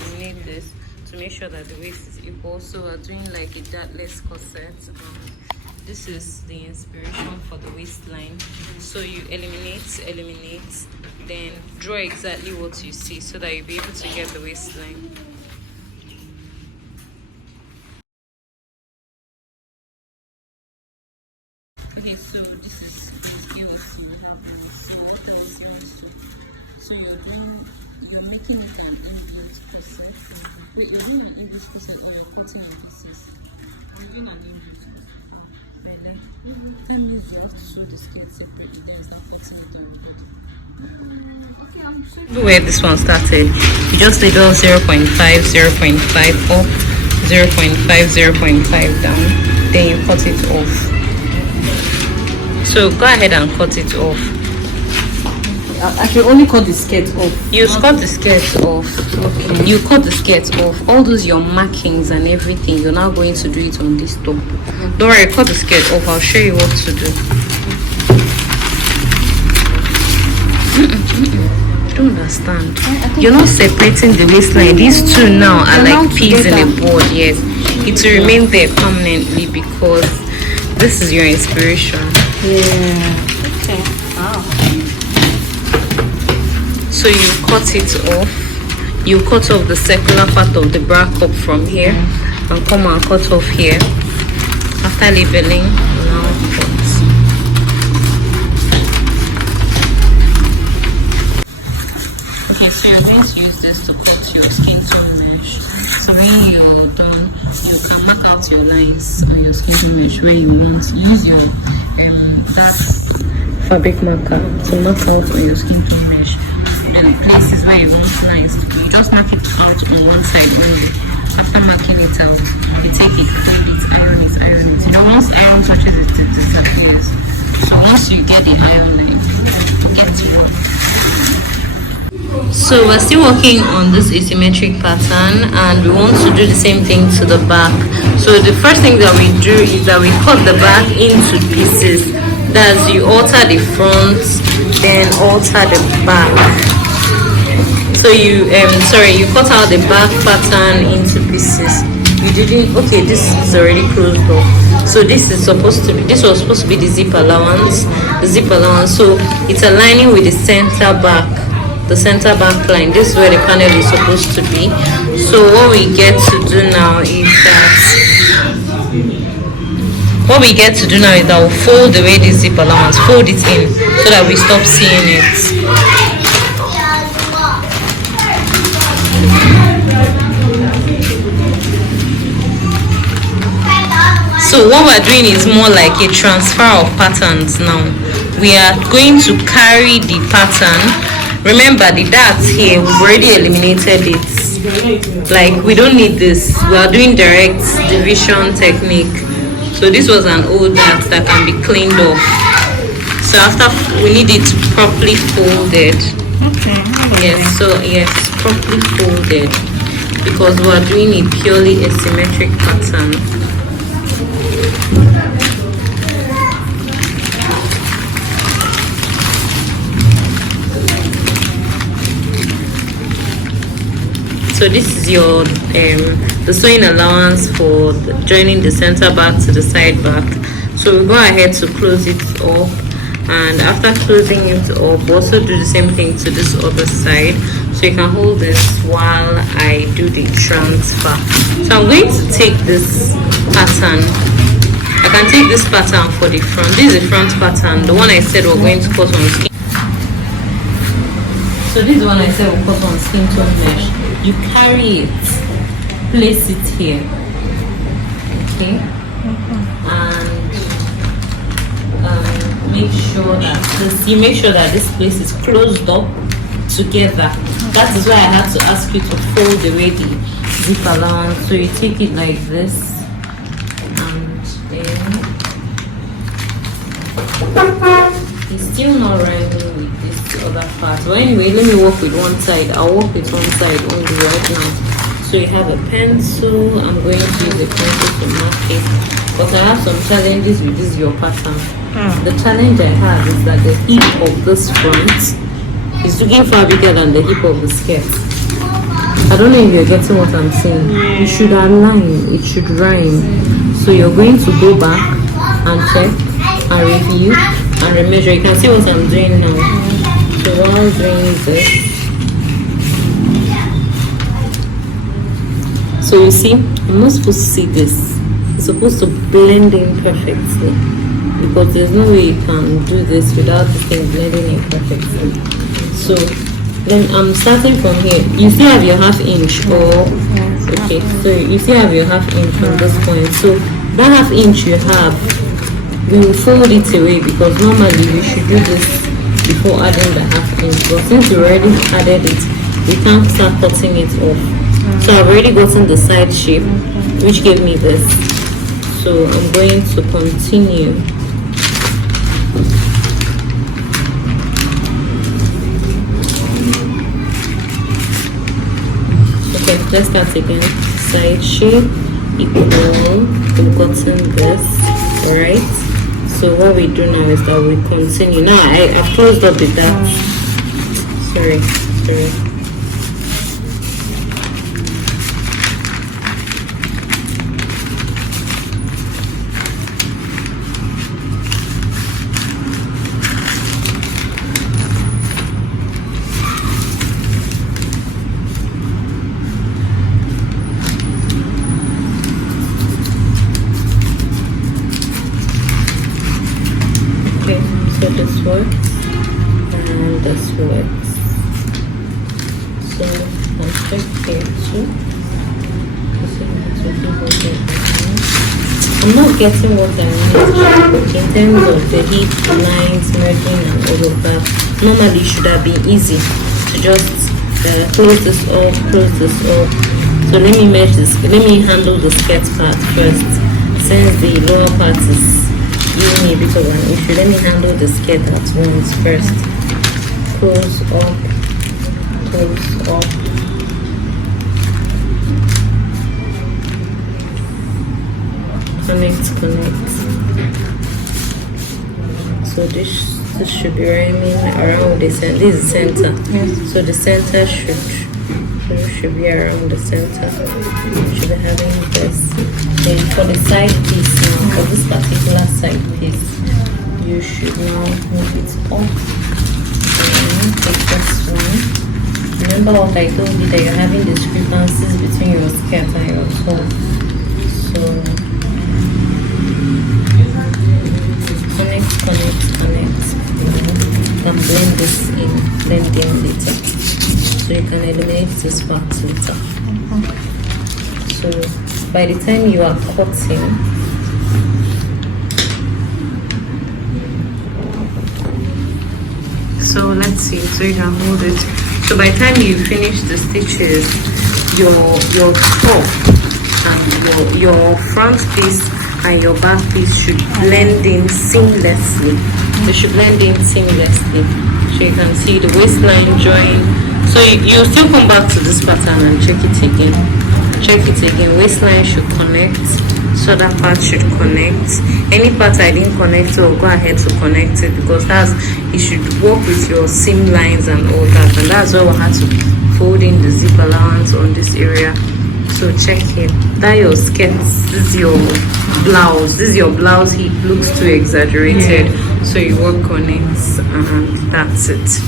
eliminate this to make sure that the waist is equal. So we're doing like a dartless corset. This is the inspiration for the waistline. So you eliminate, then draw exactly what you see so that you'll be able to get the waistline. Okay, so this is the scales you have now. So what I was going to, so you're making it an English corset. Wait, you're doing an English corset or you're cutting in pieces? I'm doing an English corset. Time is you have to sew the skirt separately, then start putting it on already. Okay, I'm sure. Where this one started, you just label 0.5, 0.5 up, 0.5, 0.5 down, then you cut it off. So go ahead and cut it off. I can only cut the skirt off. You cut the skirt off. Okay. You cut the skirt off. All those your markings and everything, you're now going to do it on this top. Don't worry, cut the skirt off. I'll show you what to do. I don't understand. You're not separating the waistline. These two now are like peas in a board. Yes, it will remain there permanently because this is your inspiration. Yeah. Okay. Wow. So you cut it off. You cut off the circular part of the bra cup from here and come and cut off here. After labeling, now cut. Okay, so you're going to use this to cut your skin tone mesh. So when you're done, you can mark out your lines on your skin tone mesh where you want to use your dark fabric marker to mark out on your skin tone mesh. And places where you want lines to be, just mark it out on one side only. After marking it out, you take it, clean it, iron it. You know, once iron touches it, it disappears. So once you get the iron line, get it. So we're still working on this asymmetric pattern and we want to do the same thing to the back. So the first thing that we do is that we cut the back into pieces. That's you alter the front, then alter the back. So you you cut out the back pattern into pieces. You didn't, okay, this is already closed off. So this was supposed to be the zip allowance. So it's aligning with the center back line. This is where the panel is supposed to be. So what we get to do now is that we'll fold away the zip allowance, fold it in so that we stop seeing it. So what we're doing is more like a transfer of patterns now. We are going to carry the pattern. Remember the darts here, we've already eliminated it. Like we don't need this. We are doing direct division technique. So this was an old dart that can be cleaned off. So after we need it properly folded. Okay. Yes, properly folded because we are doing a purely asymmetric pattern. So this is your the sewing allowance for joining the center back to the side back. So we'll go ahead to close it up, and after closing it up, also do the same thing to this other side. So you can hold this while I do the transfer. So I'm going to take this pattern. I can take this pattern for the front. This is the front pattern, the one I said we're going to cut on skin. So this is the one I said we'll cut on skin tone mesh. You carry it, place it here, okay, and make sure that this place is closed up together. That is why I had to ask you to fold away the zip allowance. So you take it like this, and then it's still not rhyming with this other part. But anyway, let me work with one side. I'll work with one side only right now. So you have a pencil. I'm going to use a pencil to mark it. But I have some challenges with this your pattern. The challenge I have is that the hip of this front is looking far bigger than the hip of the skirt. I don't know if you're getting what I'm saying. You should align, it should rhyme. So you're going to go back and check and review and remeasure. You can see what I'm doing now. So while doing this, so you see, I'm not supposed to see this. It's supposed to blend in perfectly, because there's no way you can do this without the thing blending in perfectly. So then I'm starting from here. You still have your half inch, or okay, so you still have your half inch from this point. So that half inch you have, we will fold it away, because normally we should do this before adding the half inch, but since we already added it, we can't start cutting it off. So I've already gotten the side shape, which gave me this. So I'm going to continue. Okay, let's start again. Side shape equal, we've gotten this. Alright, so what we do now is that we continue. Now I've closed up with that. Sorry. So this works and this works. So I'll check here too. I'm not getting what I need in terms of the hip lines, merging and all of that. Normally it should have been easy to just close this up. So let me measure this. Let me handle the skirt part first, since the lower part is giving me a bit of an issue. Let me handle the skirt at once first. Close up. Connect. So this should be rhyming around the center. This is the center. Yes. So the center should be around the center. Should be having this. Then for the side piece now, for this particular side piece, you should now move it up. And take this one. Remember what I told you, that you're having discrepancies between your skirt and your top. So connect. You can blend this in later. So you can eliminate this part later. So by the time you are cutting, so let's see, so you can hold it. So by the time you finish the stitches, your top and your front piece and your back piece should blend in seamlessly. They should blend in seamlessly. So you can see the waistline join. So you still come back to this pattern and check it again. Waistline should connect, so that part should connect. Any part I didn't connect, so go ahead to connect it, because it should work with your seam lines and all that. And that's why we had to fold in the zip allowance on this area. So check it. That your skirt, this is your blouse hip looks too exaggerated. Yeah. So you work on it and that's it.